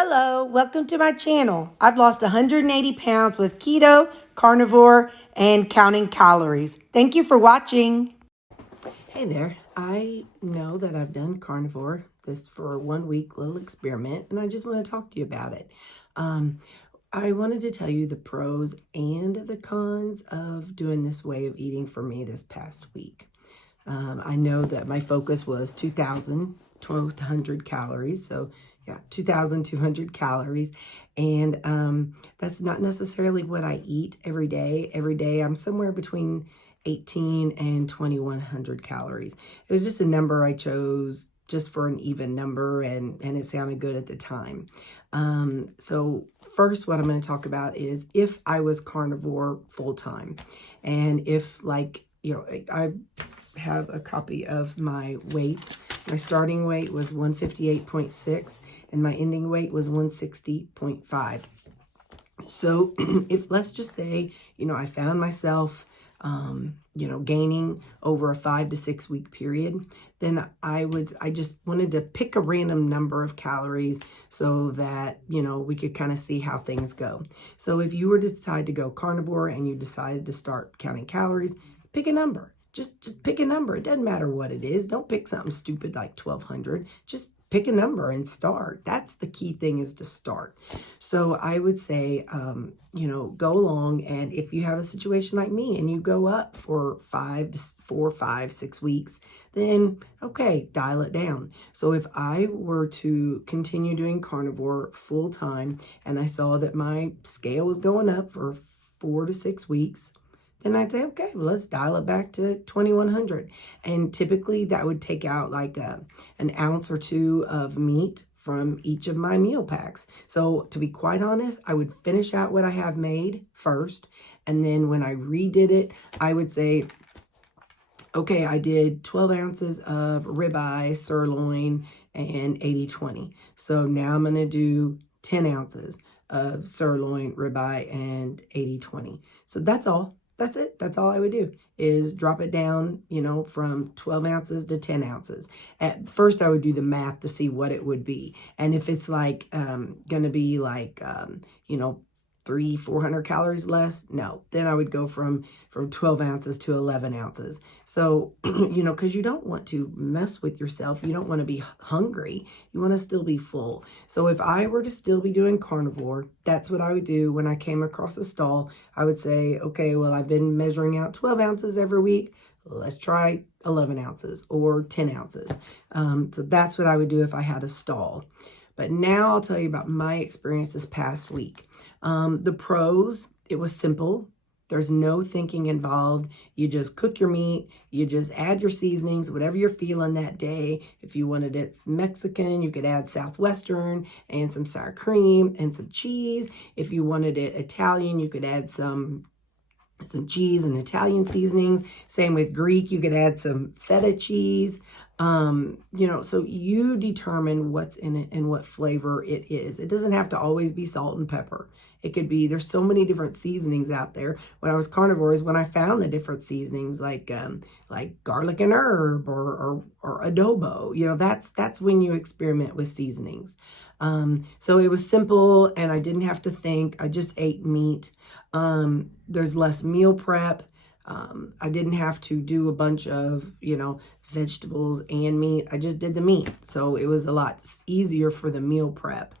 Hello, welcome to my channel. I've lost 180 pounds with keto, carnivore, and counting calories. Thank you for watching. Hey there, I know that I've done carnivore, this for a 1 week little experiment, and I just want to talk to you about it. I wanted to tell you the pros and the cons of doing this way of eating for me this past week. I know that my focus was 2,200 calories, so yeah, 2,200 calories. And that's not necessarily what I eat every day. Every day I'm somewhere between 18 and 2,100 calories. It was just a number I chose just for an even number, and it sounded good at the time. So first, what I'm going to talk about is if I was carnivore full time, and if, like, I have a copy of my weights. My starting weight was 158.6 and my ending weight was 160.5. So if, let's just say, I found myself, gaining over a 5 to 6 week period, then I just wanted to pick a random number of calories so that, we could kind of see how things go. So if you were to decide to go carnivore and you decided to start counting calories, pick a number. Just pick a number. It doesn't matter what it is. Don't pick something stupid like 1,200. Just pick a number and start. That's the key thing, is to start. So I would say, go along. And if you have a situation like me and you go up for 4, 5, 6 weeks, then okay, dial it down. So if I were to continue doing carnivore full time and I saw that my scale was going up for 4 to 6 weeks, then I'd say, okay, well, let's dial it back to 2,100. And typically that would take out like an ounce or two of meat from each of my meal packs. So to be quite honest, I would finish out what I have made first. And then when I redid it, I would say, okay, I did 12 ounces of ribeye, sirloin, and 80-20. So now I'm going to do 10 ounces of sirloin, ribeye, and 80-20. So that's all. That's it. That's all I would do, is drop it down, from 12 ounces to 10 ounces. At first, I would do the math to see what it would be. And if it's like going to be like, 400 calories less, no, then I would go from 12 ounces to 11 ounces. So, because you don't want to mess with yourself. You don't want to be hungry. You want to still be full. So if I were to still be doing carnivore, that's what I would do. When I came across a stall, I would say, okay, well, I've been measuring out 12 ounces every week. Let's try 11 ounces or 10 ounces. So that's what I would do if I had a stall. But now I'll tell you about my experience this past week. The pros, it was simple. There's no thinking involved. You just cook your meat. You just add your seasonings, whatever you're feeling that day. If you wanted it Mexican, you could add Southwestern and some sour cream and some cheese. If you wanted it Italian, you could add some cheese and Italian seasonings. Same with Greek, you could add some feta cheese. So you determine what's in it and what flavor it is. It doesn't have to always be salt and pepper. It could be, there's so many different seasonings out there. When I was carnivore is when I found the different seasonings, like garlic and herb or adobo. That's when you experiment with seasonings. So it was simple and I didn't have to think. I just ate meat. There's less meal prep. I didn't have to do a bunch of, vegetables and meat. I just did the meat. So it was a lot easier for the meal prep.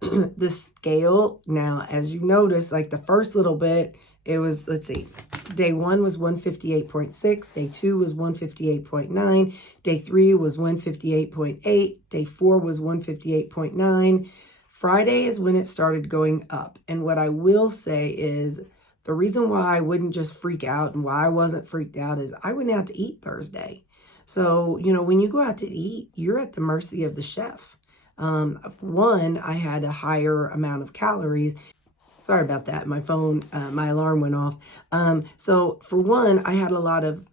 The scale, now, as you notice, like the first little bit, it was, let's see, day 1 was 158.6, day 2 was 158.9, day 3 was 158.8, day 4 was 158.9. Friday is when it started going up. And what I will say is, the reason why I wouldn't just freak out and why I wasn't freaked out is I went out to eat Thursday. So, when you go out to eat, you're at the mercy of the chef. One, I had a higher amount of calories. Sorry about that. My phone, my alarm went off. So for one, I had a lot of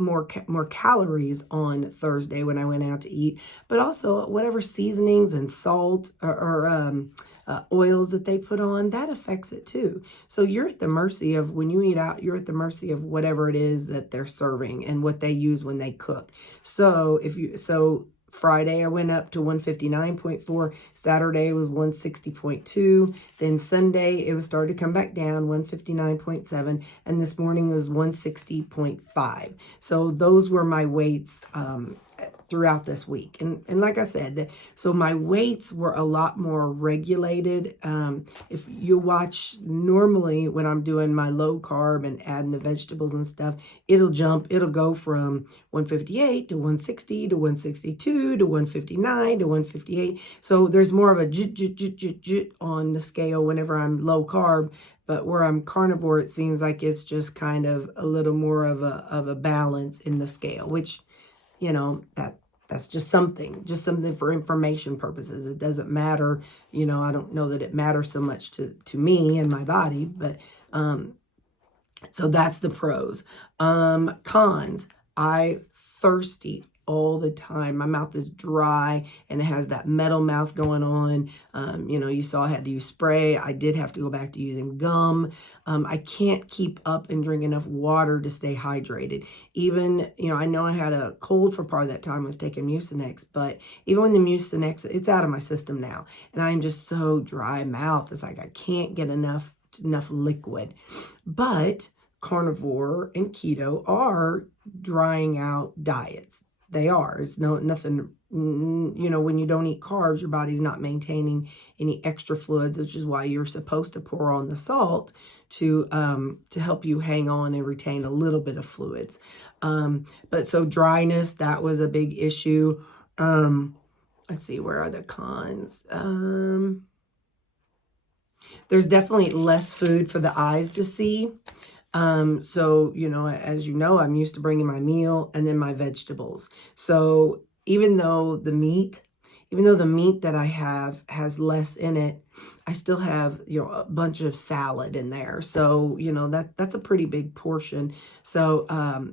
more calories on Thursday when I went out to eat, but also whatever seasonings and salt or oils that they put on, that affects it too. So you're at the mercy of, when you eat out, you're at the mercy of whatever it is that they're serving and what they use when they cook. So Friday, I went up to 159.4. Saturday was 160.2. Then Sunday, it was started to come back down, 159.7. And this morning was 160.5. So those were my weights throughout this week. And like I said, so my weights were a lot more regulated. If you watch normally when I'm doing my low carb and adding the vegetables and stuff, it'll go from 158 to 160 to 162 to 159 to 158. So there's more of a jit on the scale whenever I'm low carb. But where I'm carnivore, it seems like it's just kind of a little more of a balance in the scale, which, you know, that's just something for information purposes. It doesn't matter, you know, I don't know that it matters so much to me and my body, but so that's the pros. Cons, I thirsty all the time. My mouth is dry and it has that metal mouth going on. You know, you saw I had to use spray. I did have to go back to using gum. I can't keep up and drink enough water to stay hydrated. Even, you know, I know I had a cold for part of that time, I was taking Mucinex, but even when the Mucinex, it's out of my system now. And I'm just so dry mouth. It's like I can't get enough liquid. But carnivore and keto are drying out diets. They are. It's nothing, you know, when you don't eat carbs, your body's not maintaining any extra fluids, which is why you're supposed to pour on the salt to help you hang on and retain a little bit of fluids. But so dryness, that was a big issue. Let's see, where are the cons? There's definitely less food for the eyes to see. So, you know, as you know, I'm used to bringing my meal and then my vegetables. So even though the meat that I have has less in it, I still have, you know, a bunch of salad in there. So, you know, that's a pretty big portion. So,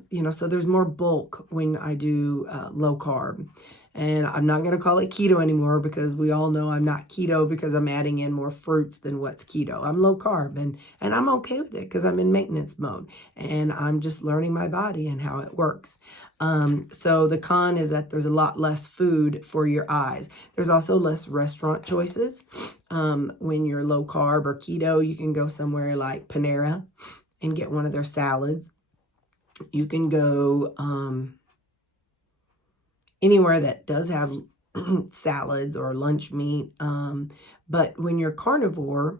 you know, so there's more bulk when I do low carb. And I'm not going to call it keto anymore because we all know I'm not keto because I'm adding in more fruits than what's keto. I'm low carb and I'm okay with it because I'm in maintenance mode and I'm just learning my body and how it works. So the con is that there's a lot less food for your eyes. There's also less restaurant choices. When you're low carb or keto, you can go somewhere like Panera and get one of their salads. You can go anywhere that does have salads or lunch meat. But when you're carnivore,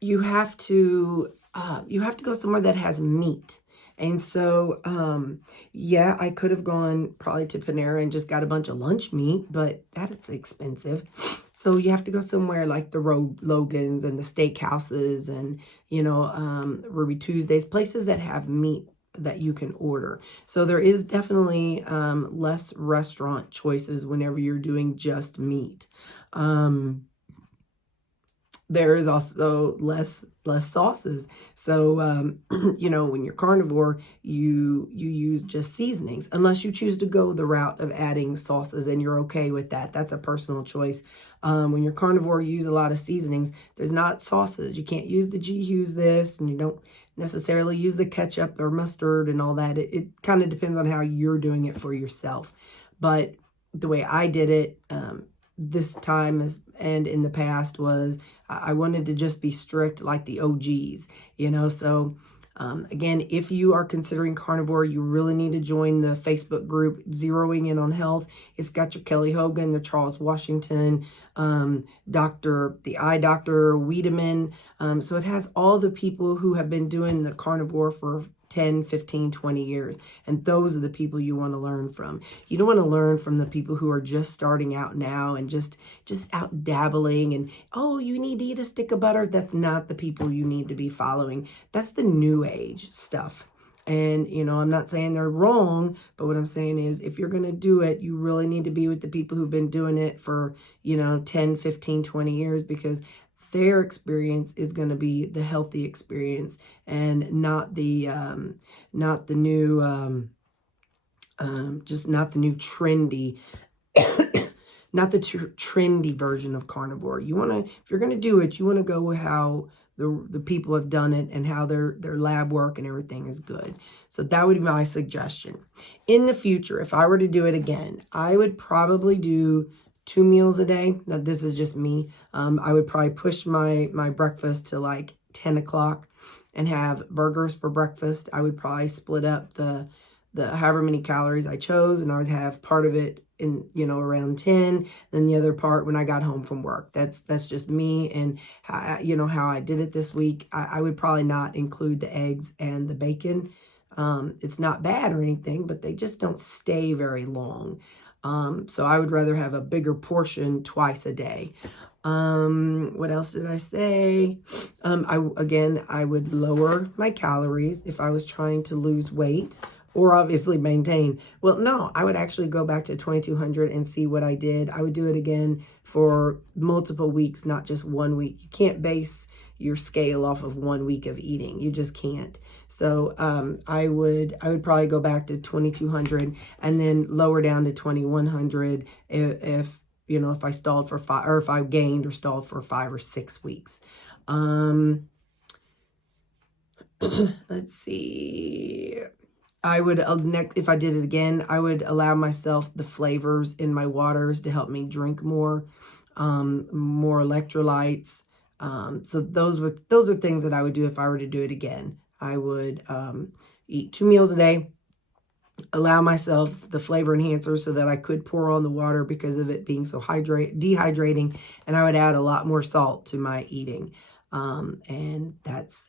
you have to go somewhere that has meat. And so, yeah, I could have gone probably to Panera and just got a bunch of lunch meat, but that's expensive. So you have to go somewhere like the Logan's and the steakhouses and, you know, Ruby Tuesdays, places that have meat that you can order. So there is definitely less restaurant choices whenever you're doing just meat. There is also less sauces. So, you know, when you're carnivore, you use just seasonings, unless you choose to go the route of adding sauces and you're okay with that. That's a personal choice. When you're carnivore, you use a lot of seasonings. There's not sauces. You can't use the use this, and you don't necessarily use the ketchup or mustard and all that. It kind of depends on how you're doing it for yourself. But the way I did it this time and in the past was I wanted to just be strict like the OGs, you know. So again, if you are considering carnivore, you really need to join the Facebook group Zeroing In on Health. It's got your Kelly Hogan, the Charles Washington, the eye doctor Wiedemann. So it has all the people who have been doing the carnivore for 10, 15, 20 years. And those are the people you want to learn from. You don't want to learn from the people who are just starting out now and just out dabbling and, oh, you need to eat a stick of butter. That's not the people you need to be following. That's the new age stuff. And, you know, I'm not saying they're wrong, but what I'm saying is if you're going to do it, you really need to be with the people who've been doing it for, you know, 10, 15, 20 years, because their experience is going to be the healthy experience and not the new, just not the new trendy, not the trendy version of carnivore. You want to, if you're going to do it, you want to go with how the people have done it and how their lab work and everything is good. So that would be my suggestion. In the future, if I were to do it again, I would probably do 2 meals a day. Now, this is just me. I would probably push my breakfast to like 10 o'clock and have burgers for breakfast. I would probably split up the however many calories I chose, and I would have part of it in, around 10, then the other part when I got home from work. That's just me and how I did it this week. I would probably not include the eggs and the bacon. It's not bad or anything, but they just don't stay very long. So I would rather have a bigger portion twice a day. What else did I say? I would lower my calories if I was trying to lose weight or obviously maintain. Well, no, I would actually go back to 2200 and see what I did. I would do it again for multiple weeks, not just 1 week. You can't base your scale off of 1 week of eating. You just can't. So I would probably go back to 2200 and then lower down to 2100 if I stalled for 5, or if I gained or stalled for 5 or 6 weeks. Let's see. I would, if I did it again, I would allow myself the flavors in my waters to help me drink more electrolytes. So those are things that I would do if I were to do it again. I would eat 2 meals a day, allow myself the flavor enhancers so that I could pour on the water because of it being so dehydrating, and I would add a lot more salt to my eating. And that's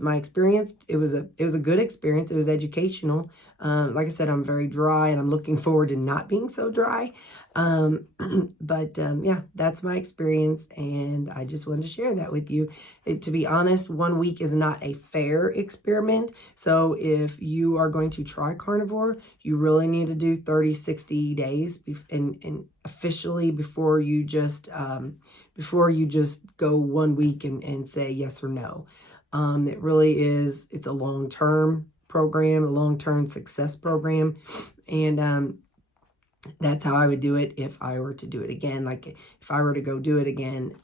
my experience. It was a good experience. It was educational. Like I said, I'm very dry and I'm looking forward to not being so dry. Yeah, that's my experience, and I just wanted to share that with you. To be honest, 1 week is not a fair experiment. So if you are going to try carnivore, you really need to do 30, 60 days and officially before you just go 1 week and say yes or no. It really is, it's a long-term program, a long-term success program. And that's how I would do it if I were to do it again. Like if I were to go do it again,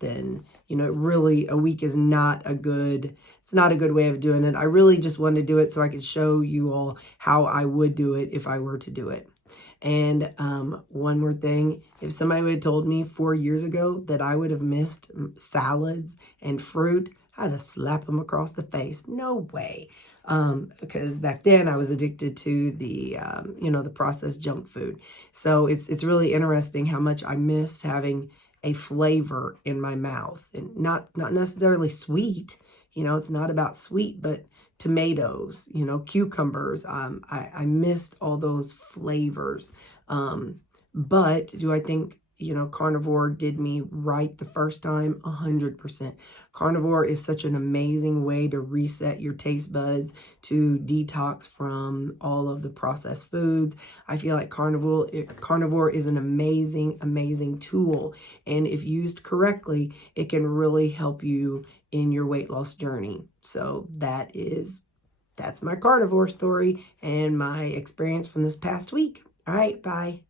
then, really a week is not a good way of doing it. I really just wanted to do it so I could show you all how I would do it if I were to do it. And one more thing, if somebody would have told me 4 years ago that I would have missed salads and fruit, I'd have slapped them across the face. No way. Because back then I was addicted to the processed junk food. So it's really interesting how much I missed having a flavor in my mouth, and not necessarily sweet. It's not about sweet, but tomatoes, cucumbers. I missed all those flavors. But do I think, carnivore did me right the first time? 100%. Carnivore is such an amazing way to reset your taste buds, to detox from all of the processed foods. I feel like carnivore is an amazing, amazing tool. And if used correctly, it can really help you in your weight loss journey. So that's my carnivore story and my experience from this past week. All right, bye.